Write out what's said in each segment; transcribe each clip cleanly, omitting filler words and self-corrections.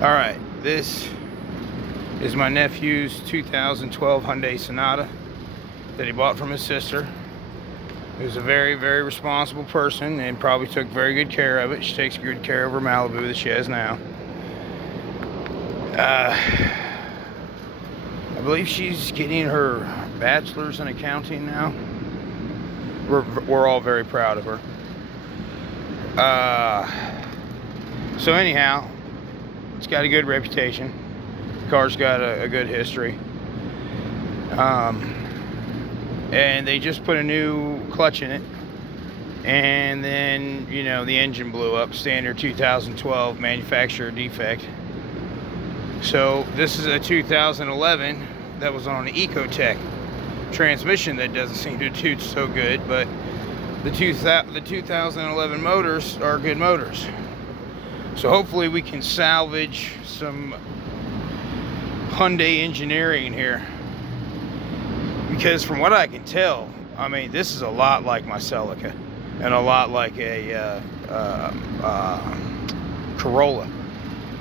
Alright, this is my nephew's 2012 Hyundai Sonata that he bought from his sister. He was a very, very responsible person and probably took very good care of it. She takes good care of her Malibu that she has now. I believe she's getting her bachelor's in accounting now. We're all very proud of her. So anyhow, it's got a good reputation. The car's got a good history. And they just put a new clutch in it. And then, you know, the engine blew up. Standard 2012 manufacturer defect. So this is a 2011 that was on an Ecotech transmission that doesn't seem to toot so good, but the 2011 motors are good motors. So hopefully we can salvage some Hyundai engineering here, because from what I can tell, I mean, this is a lot like my Celica and a lot like a Corolla,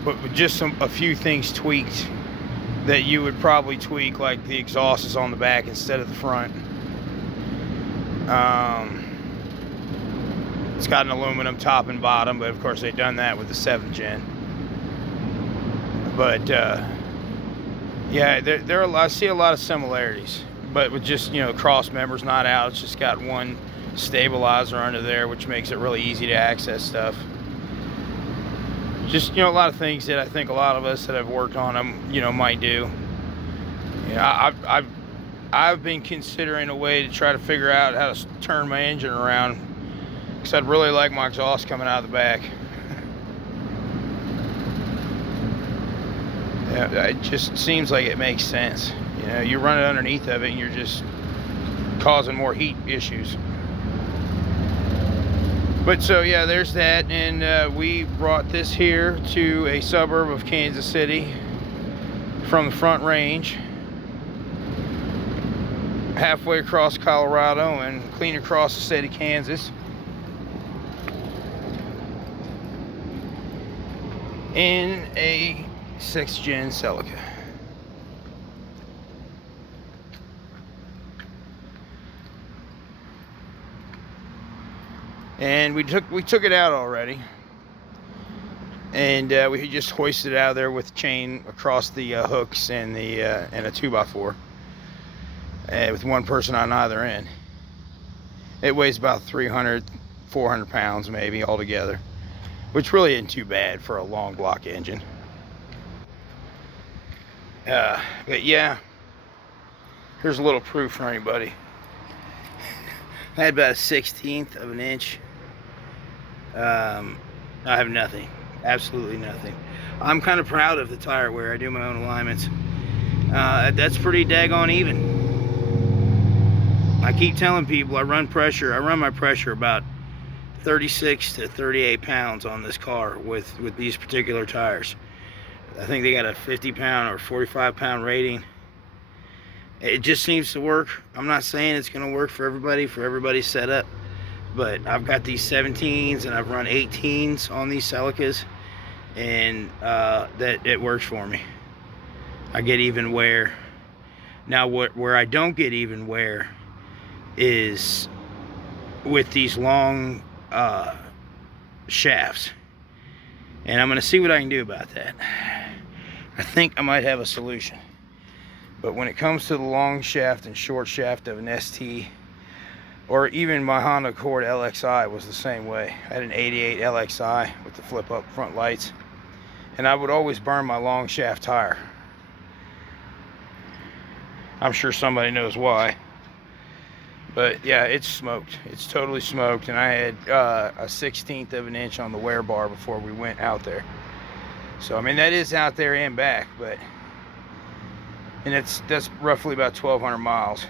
but with just a few things tweaked that you would probably tweak, like the exhaust is on the back instead of the front. It's got an aluminum top and bottom, but of course they've done that with the 7th gen. But yeah, I see a lot of similarities, but with just, you know, cross members not out. It's just got one stabilizer under there, which makes it really easy to access stuff. Just, you know, a lot of things that I think a lot of us that have worked on them, you know, might do. You know, I've been considering a way to try to figure out how to turn my engine around, because I'd really like my exhaust coming out of the back. Yeah, it just seems like it makes sense. You know, you run it underneath of it and you're just causing more heat issues. But so yeah, there's that. And we brought this here to a suburb of Kansas City from the Front Range, halfway across Colorado and clean across the state of Kansas, in a 6th gen Celica. And we took it out already, and we just hoisted it out of there with chain across the hooks and the and a 2x4, with one person on either end. It weighs about 300-400 pounds maybe altogether, which really isn't too bad for a long block engine. But yeah, here's a little proof for anybody. I had about a 1/16 of an inch. I have nothing, absolutely nothing. I'm kind of proud of the tire wear. I do my own alignments. That's pretty daggone even. I keep telling people I run my pressure about 36 to 38 pounds on this car with these particular tires. I think they got a 50 pound or 45 pound rating. It just seems to work. I'm not saying it's going to work for everybody's setup, but I've got these 17s and I've run 18s on these Celicas, and that it works for me. I get even wear. Now where I don't get even wear is with these long shafts, and I'm going to see what I can do about that. I think I might have a solution. But when it comes to the long shaft and short shaft of an ST, or even my Honda Accord LXI was the same way. I had an 88 LXI with the flip up front lights, and I would always burn my long shaft tire. I'm sure somebody knows why. But yeah, it's smoked. It's totally smoked, and I had a 1/16 of an inch on the wear bar before we went out there. So I mean, that is out there and back, but that's roughly about 1,200 miles.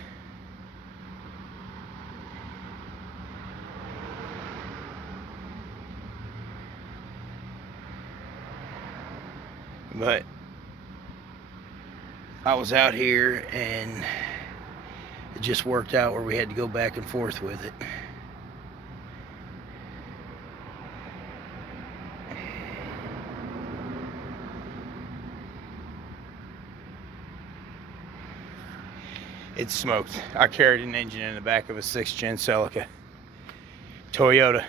But I was out here and it just worked out where we had to go back and forth with it. It's smoked. I carried an engine in the back of a 6th gen Celica Toyota.